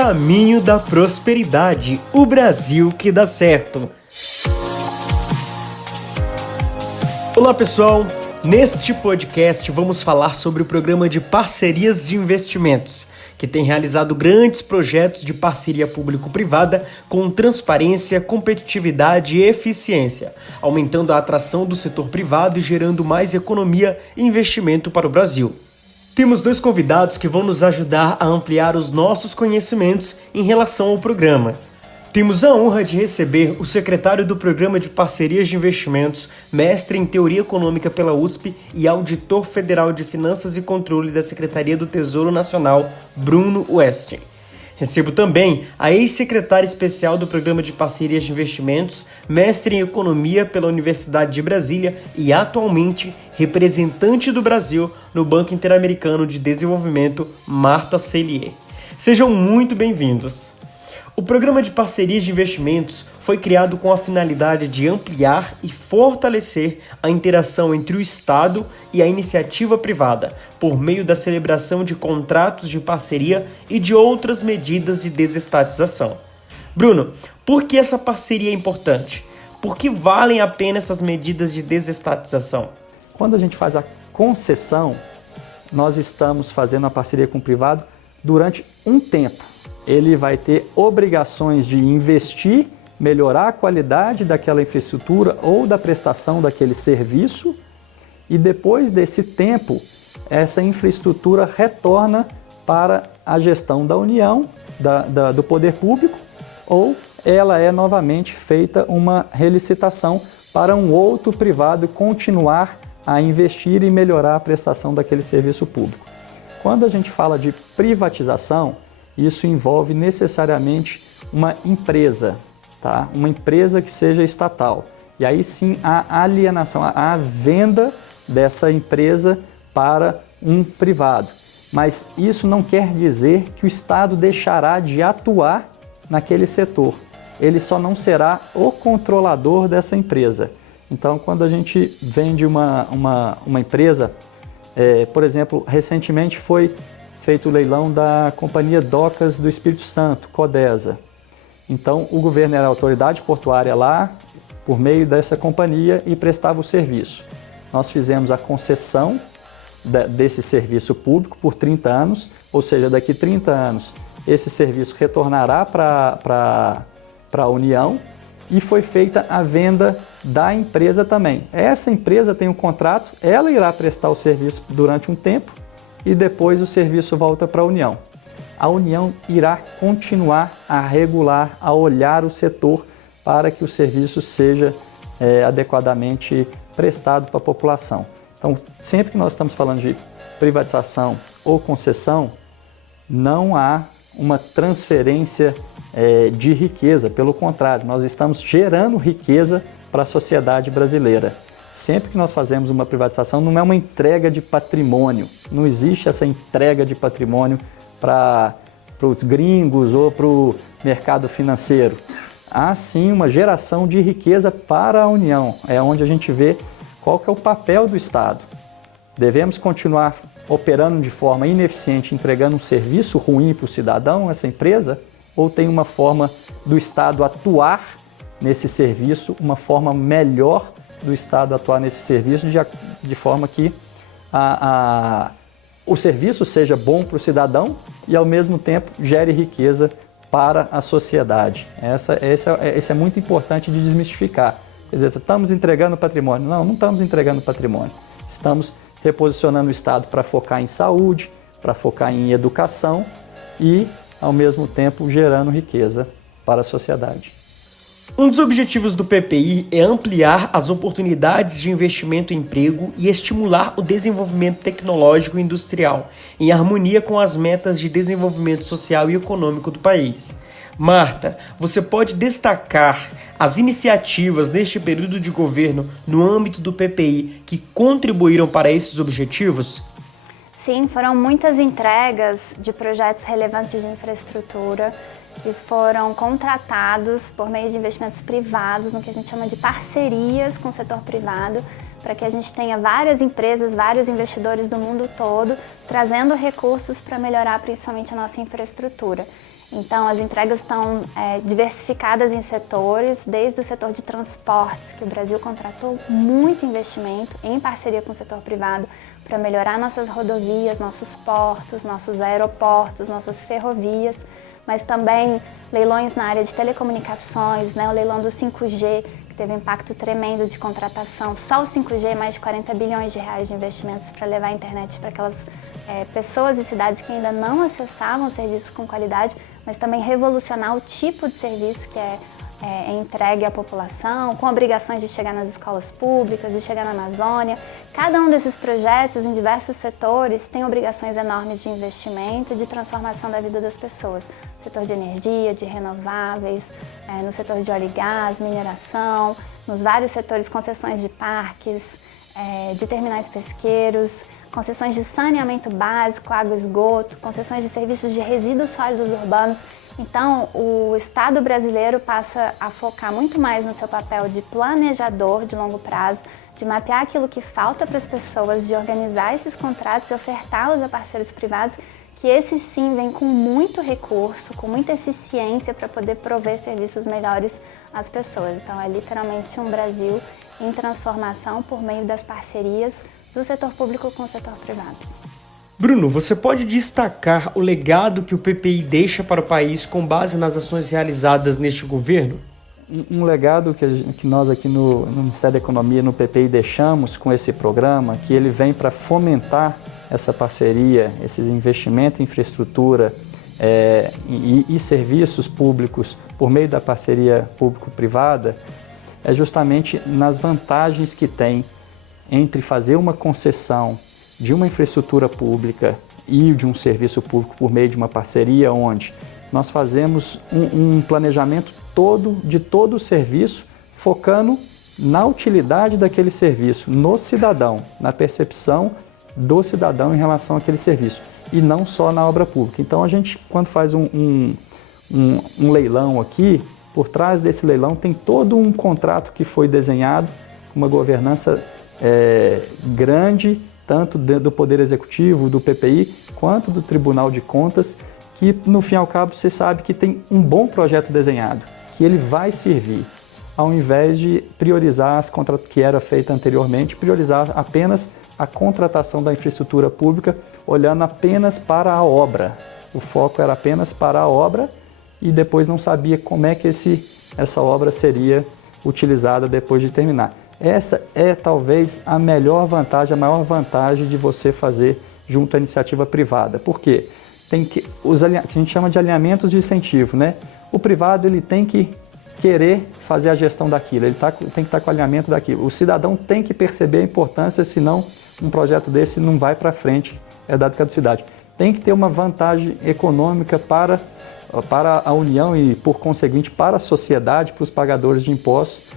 caminho da prosperidade, o Brasil que dá certo. Olá pessoal, neste podcast vamos falar sobre o programa de parcerias de investimentos, que tem realizado grandes projetos de parceria público-privada com transparência, competitividade e eficiência, aumentando a atração do setor privado e gerando mais economia e investimento para o Brasil. Temos dois convidados que vão nos ajudar a ampliar os nossos conhecimentos em relação ao programa. Temos a honra de receber o secretário do Programa de Parcerias de Investimentos, mestre em Teoria Econômica pela USP e auditor federal de Finanças e Controle da Secretaria do Tesouro Nacional, Bruno Westin. Recebo também a ex-secretária especial do Programa de Parcerias de Investimentos, mestre em Economia pela Universidade de Brasília e atualmente representante do Brasil no Banco Interamericano de Desenvolvimento, Marta Sellier. Sejam muito bem-vindos. O Programa de Parcerias de Investimentos foi criado com a finalidade de ampliar e fortalecer a interação entre o Estado e a iniciativa privada, por meio da celebração de contratos de parceria e de outras medidas de desestatização. Bruno, por que essa parceria é importante? Por que valem a pena essas medidas de desestatização? Quando a gente faz a concessão, nós estamos fazendo a parceria com o privado durante um tempo. Ele vai ter obrigações de investir, melhorar a qualidade daquela infraestrutura ou da prestação daquele serviço e depois desse tempo, essa infraestrutura retorna para a gestão da União, do poder público, ou ela é novamente feita uma relicitação para um outro privado continuar a investir e melhorar a prestação daquele serviço público. Quando a gente fala de privatização, isso envolve necessariamente uma empresa, tá? Uma empresa que seja estatal. E aí sim a alienação, a venda dessa empresa para um privado. Mas isso não quer dizer que o Estado deixará de atuar naquele setor. Ele só não será o controlador dessa empresa. Então, quando a gente vende uma empresa, por exemplo, recentemente foi feito o leilão da Companhia Docas do Espírito Santo, Codesa. Então, o governo era a autoridade portuária lá, por meio dessa companhia, e prestava o serviço. Nós fizemos a concessão desse serviço público por 30 anos, ou seja, daqui 30 anos, esse serviço retornará para a União e foi feita a venda da empresa também. Essa empresa tem um contrato, ela irá prestar o serviço durante um tempo, e depois o serviço volta para a União. A União irá continuar a regular, a olhar o setor para que o serviço seja adequadamente prestado para a população. Então, sempre que nós estamos falando de privatização ou concessão, não há uma transferência de riqueza, pelo contrário, nós estamos gerando riqueza para a sociedade brasileira. Sempre que nós fazemos uma privatização, não é uma entrega de patrimônio. Não existe essa entrega de patrimônio para os gringos ou para o mercado financeiro. Há sim uma geração de riqueza para a União. É onde a gente vê qual que é o papel do Estado. Devemos continuar operando de forma ineficiente, entregando um serviço ruim para o cidadão, essa empresa? Ou tem uma forma do Estado atuar nesse serviço, uma forma melhor do Estado atuar nesse serviço de forma que o serviço seja bom para o cidadão e, ao mesmo tempo, gere riqueza para a sociedade. Esse é muito importante de desmistificar. Quer dizer, estamos entregando patrimônio. Não estamos entregando patrimônio. Estamos reposicionando o Estado para focar em saúde, para focar em educação e, ao mesmo tempo, gerando riqueza para a sociedade. Um dos objetivos do PPI é ampliar as oportunidades de investimento e emprego e estimular o desenvolvimento tecnológico e industrial, em harmonia com as metas de desenvolvimento social e econômico do país. Marta, você pode destacar as iniciativas neste período de governo no âmbito do PPI que contribuíram para esses objetivos? Sim, foram muitas entregas de projetos relevantes de infraestrutura que foram contratados por meio de investimentos privados, no que a gente chama de parcerias com o setor privado, para que a gente tenha várias empresas, vários investidores do mundo todo, trazendo recursos para melhorar principalmente a nossa infraestrutura. Então, as entregas estão diversificadas em setores, desde o setor de transportes, que o Brasil contratou muito investimento em parceria com o setor privado para melhorar nossas rodovias, nossos portos, nossos aeroportos, nossas ferrovias, mas também leilões na área de telecomunicações, né? O leilão do 5G, que teve um impacto tremendo de contratação. Só o 5G, mais de 40 bilhões de reais de investimentos para levar a internet para aquelas pessoas e cidades que ainda não acessavam serviços com qualidade, mas também revolucionar o tipo de serviço que é entregue à população, com obrigações de chegar nas escolas públicas, de chegar na Amazônia. Cada um desses projetos, em diversos setores, tem obrigações enormes de investimento e de transformação da vida das pessoas. No setor de energia, de renováveis, no setor de óleo e gás, mineração, nos vários setores, concessões de parques, de terminais pesqueiros, concessões de saneamento básico, água e esgoto, concessões de serviços de resíduos sólidos urbanos. Então, o Estado brasileiro passa a focar muito mais no seu papel de planejador de longo prazo, de mapear aquilo que falta para as pessoas, de organizar esses contratos e ofertá-los a parceiros privados, que esses sim vêm com muito recurso, com muita eficiência para poder prover serviços melhores às pessoas. Então, é literalmente um Brasil em transformação por meio das parcerias do setor público com o setor privado. Bruno, você pode destacar o legado que o PPI deixa para o país com base nas ações realizadas neste governo? Um legado que nós aqui no Ministério da Economia, no PPI, deixamos com esse programa, que ele vem para fomentar essa parceria, esses investimentos em infraestrutura e serviços públicos por meio da parceria público-privada, é justamente nas vantagens que tem entre fazer uma concessão de uma infraestrutura pública e de um serviço público por meio de uma parceria, onde nós fazemos um planejamento de todo o serviço, focando na utilidade daquele serviço, no cidadão, na percepção do cidadão em relação àquele serviço, e não só na obra pública. Então, a gente, quando faz um leilão aqui, por trás desse leilão tem todo um contrato que foi desenhado, uma governança grande, tanto do Poder Executivo, do PPI, quanto do Tribunal de Contas, que no fim e ao cabo você sabe que tem um bom projeto desenhado, que ele vai servir, ao invés de priorizar as contratações que era feita anteriormente, priorizar apenas a contratação da infraestrutura pública, olhando apenas para a obra. O foco era apenas para a obra e depois não sabia como é que essa obra seria utilizada depois de terminar. Essa é talvez a maior vantagem de você fazer junto à iniciativa privada. Por quê? Tem que a gente chama de alinhamentos de incentivo, né? O privado ele tem que querer fazer a gestão daquilo, ele tem que estar com o alinhamento daquilo. O cidadão tem que perceber a importância, senão um projeto desse não vai para frente, da caducidade. Tem que ter uma vantagem econômica para a União e, por conseguinte, para a sociedade, para os pagadores de impostos,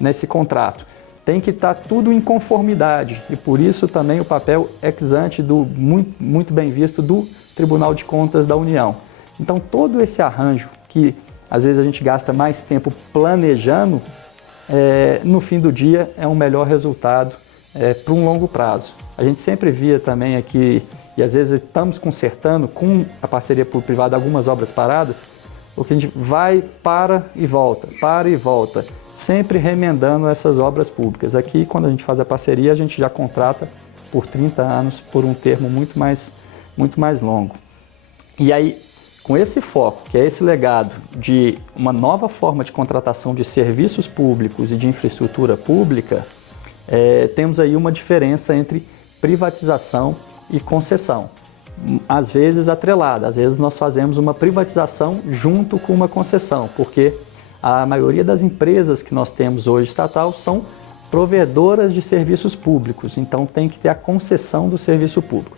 nesse contrato. Tem que estar tudo em conformidade e por isso também o papel ex ante muito bem visto do Tribunal de Contas da União. Então todo esse arranjo que às vezes a gente gasta mais tempo planejando, no fim do dia é um melhor resultado para um longo prazo. A gente sempre via também aqui, e às vezes estamos consertando com a parceria público-privada algumas obras paradas, o que a gente para e volta, sempre remendando essas obras públicas. Aqui, quando a gente faz a parceria, a gente já contrata por 30 anos, por um termo muito mais longo. E aí, com esse foco, que é esse legado de uma nova forma de contratação de serviços públicos e de infraestrutura pública, temos aí uma diferença entre privatização e concessão. Às vezes atrelada, às vezes nós fazemos uma privatização junto com uma concessão, porque a maioria das empresas que nós temos hoje estatal são provedoras de serviços públicos, então tem que ter a concessão do serviço público.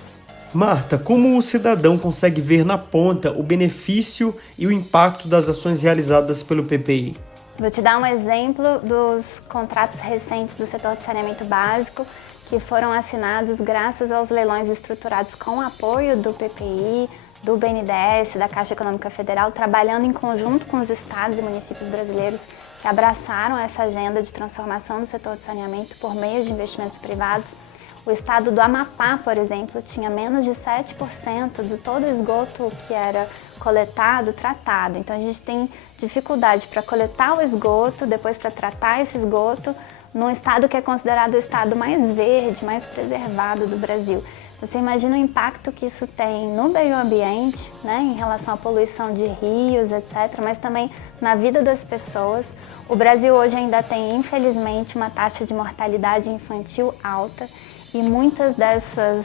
Marta, como o cidadão consegue ver na ponta o benefício e o impacto das ações realizadas pelo PPI? Vou te dar um exemplo dos contratos recentes do setor de saneamento básico, que foram assinados graças aos leilões estruturados com apoio do PPI, do BNDES, da Caixa Econômica Federal, trabalhando em conjunto com os estados e municípios brasileiros que abraçaram essa agenda de transformação do setor de saneamento por meio de investimentos privados. O estado do Amapá, por exemplo, tinha menos de 7% de todo o esgoto que era coletado, tratado. Então a gente tem dificuldade para coletar o esgoto, depois para tratar esse esgoto, num estado que é considerado o estado mais verde, mais preservado do Brasil. Você imagina o impacto que isso tem no meio ambiente, né, em relação à poluição de rios, etc., mas também na vida das pessoas. O Brasil hoje ainda tem, infelizmente, uma taxa de mortalidade infantil alta e muitas dessas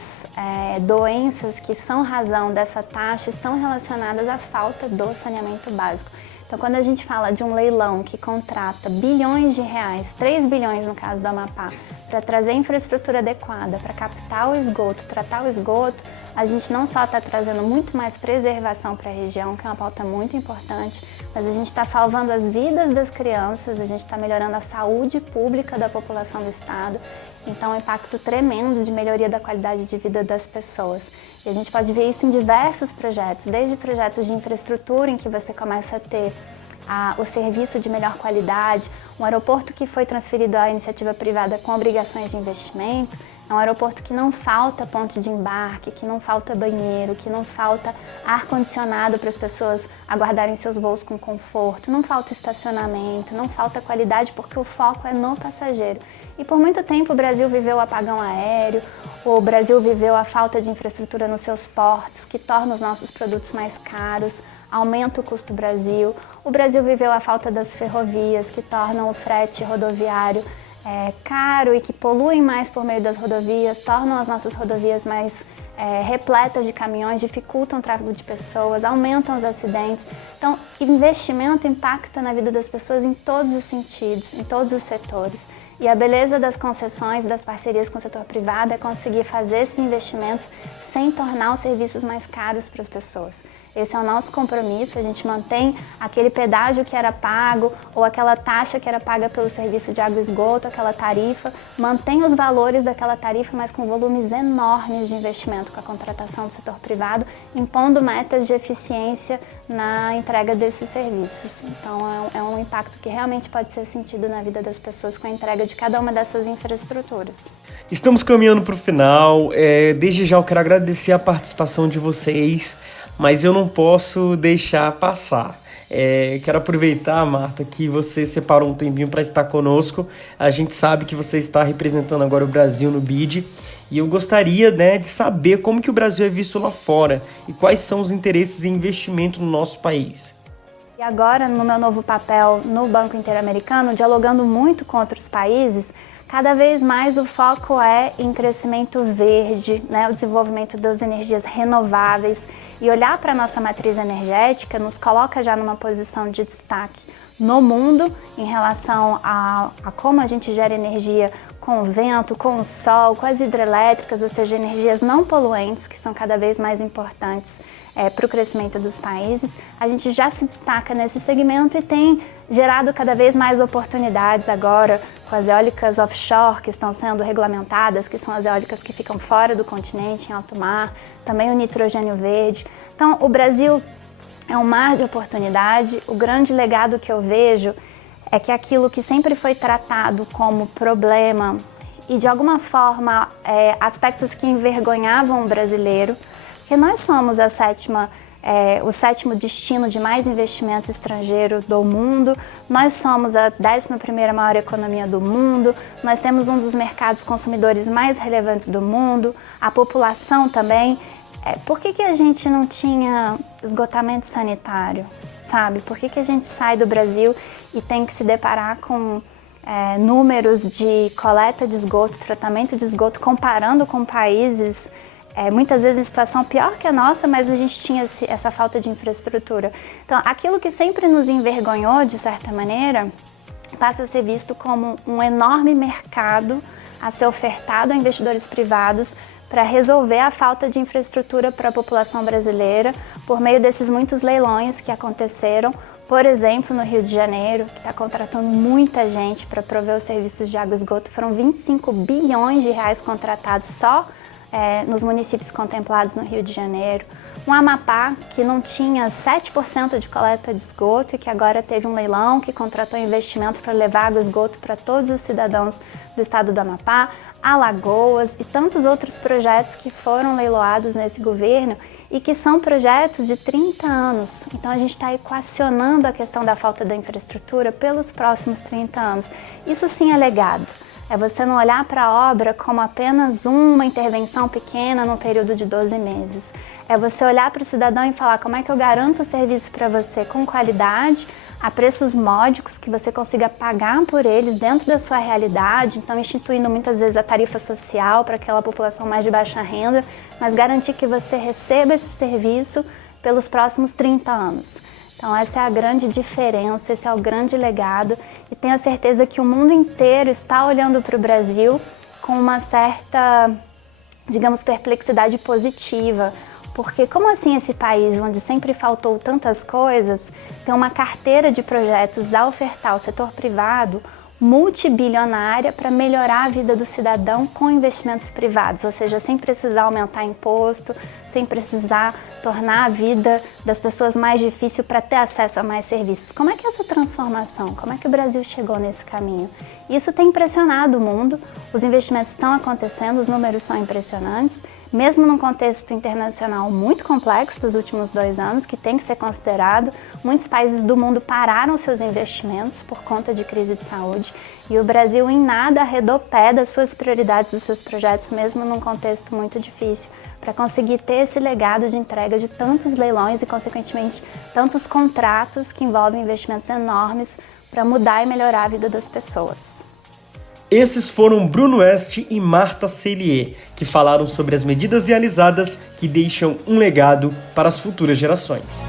doenças que são razão dessa taxa estão relacionadas à falta do saneamento básico. Então, quando a gente fala de um leilão que contrata bilhões de reais, 3 bilhões no caso do Amapá, para trazer infraestrutura adequada, para captar o esgoto, tratar o esgoto, a gente não só está trazendo muito mais preservação para a região, que é uma pauta muito importante, mas a gente está salvando as vidas das crianças, a gente está melhorando a saúde pública da população do estado. Então, é um impacto tremendo de melhoria da qualidade de vida das pessoas. E a gente pode ver isso em diversos projetos, desde projetos de infraestrutura, em que você começa a ter o serviço de melhor qualidade, um aeroporto que foi transferido à iniciativa privada com obrigações de investimento, é um aeroporto que não falta ponte de embarque, que não falta banheiro, que não falta ar-condicionado para as pessoas aguardarem seus voos com conforto, não falta estacionamento, não falta qualidade, porque o foco é no passageiro. E por muito tempo o Brasil viveu o apagão aéreo, o Brasil viveu a falta de infraestrutura nos seus portos, que torna os nossos produtos mais caros, aumenta o custo do Brasil. O Brasil viveu a falta das ferrovias, que tornam o frete rodoviário caro e que poluem mais por meio das rodovias, tornam as nossas rodovias mais repletas de caminhões, dificultam o tráfego de pessoas, aumentam os acidentes. Então, investimento impacta na vida das pessoas em todos os sentidos, em todos os setores. E a beleza das concessões, das parcerias com o setor privado é conseguir fazer esses investimentos sem tornar os serviços mais caros para as pessoas. Esse é o nosso compromisso, a gente mantém aquele pedágio que era pago ou aquela taxa que era paga pelo serviço de água e esgoto, aquela tarifa, mantém os valores daquela tarifa, mas com volumes enormes de investimento com a contratação do setor privado, impondo metas de eficiência na entrega desses serviços. Então é um impacto que realmente pode ser sentido na vida das pessoas com a entrega de cada uma dessas infraestruturas. Estamos caminhando para o final, desde já eu quero agradecer a participação de vocês, mas eu não posso deixar passar. Quero aproveitar, Marta, que você separou um tempinho para estar conosco. A gente sabe que você está representando agora o Brasil no BID e eu gostaria, de saber como que o Brasil é visto lá fora e quais são os interesses em investimento no nosso país. E agora, no meu novo papel no Banco Interamericano, dialogando muito com outros países, cada vez mais o foco é em crescimento verde, o desenvolvimento das energias renováveis, e olhar para a nossa matriz energética nos coloca já numa posição de destaque no mundo em relação a como a gente gera energia com o vento, com o sol, com as hidrelétricas, ou seja, energias não poluentes, que são cada vez mais importantes para o crescimento dos países. A gente já se destaca nesse segmento e tem gerado cada vez mais oportunidades agora com as eólicas offshore que estão sendo regulamentadas, que são as eólicas que ficam fora do continente, em alto mar, também o nitrogênio verde. Então, o Brasil é um mar de oportunidade. O grande legado que eu vejo é que aquilo que sempre foi tratado como problema e, de alguma forma, aspectos que envergonhavam o brasileiro, porque nós somos o sétimo destino de mais investimento estrangeiro do mundo, nós somos a 11ª maior economia do mundo, nós temos um dos mercados consumidores mais relevantes do mundo, a população também. Por que a gente não tinha esgotamento sanitário, sabe? Por que a gente sai do Brasil e tem que se deparar com números de coleta de esgoto, tratamento de esgoto, comparando com países muitas vezes em situação pior que a nossa, mas a gente tinha essa falta de infraestrutura. Então, aquilo que sempre nos envergonhou, de certa maneira, passa a ser visto como um enorme mercado a ser ofertado a investidores privados para resolver a falta de infraestrutura para a população brasileira por meio desses muitos leilões que aconteceram, por exemplo, no Rio de Janeiro, que está contratando muita gente para prover os serviços de água e esgoto. Foram 25 bilhões de reais contratados só nos municípios contemplados no Rio de Janeiro. Um Amapá que não tinha 7% de coleta de esgoto e que agora teve um leilão que contratou investimento para levar água e esgoto para todos os cidadãos do estado do Amapá. Alagoas e tantos outros projetos que foram leiloados nesse governo e que são projetos de 30 anos. Então a gente está equacionando a questão da falta da infraestrutura pelos próximos 30 anos. Isso sim é legado. É você não olhar para a obra como apenas uma intervenção pequena no período de 12 meses. É você olhar para o cidadão e falar como é que eu garanto o serviço para você com qualidade, a preços módicos, que você consiga pagar por eles dentro da sua realidade, então instituindo muitas vezes a tarifa social para aquela população mais de baixa renda, mas garantir que você receba esse serviço pelos próximos 30 anos. Então essa é a grande diferença, esse é o grande legado e tenho a certeza que o mundo inteiro está olhando para o Brasil com uma certa, digamos, perplexidade positiva. Porque como assim esse país, onde sempre faltou tantas coisas, tem uma carteira de projetos a ofertar ao setor privado multibilionária para melhorar a vida do cidadão com investimentos privados, ou seja, sem precisar aumentar imposto, sem precisar tornar a vida das pessoas mais difícil para ter acesso a mais serviços. Como é que é essa transformação? Como é que o Brasil chegou nesse caminho? Isso tem impressionado o mundo, os investimentos estão acontecendo, os números são impressionantes, mesmo num contexto internacional muito complexo dos últimos 2 anos, que tem que ser considerado. Muitos países do mundo pararam seus investimentos por conta de crise de saúde e o Brasil em nada arredou pé das suas prioridades, dos seus projetos, mesmo num contexto muito difícil, para conseguir ter esse legado de entrega de tantos leilões e, consequentemente, tantos contratos que envolvem investimentos enormes para mudar e melhorar a vida das pessoas. Esses foram Bruno Este e Marta Cellier, que falaram sobre as medidas realizadas que deixam um legado para as futuras gerações.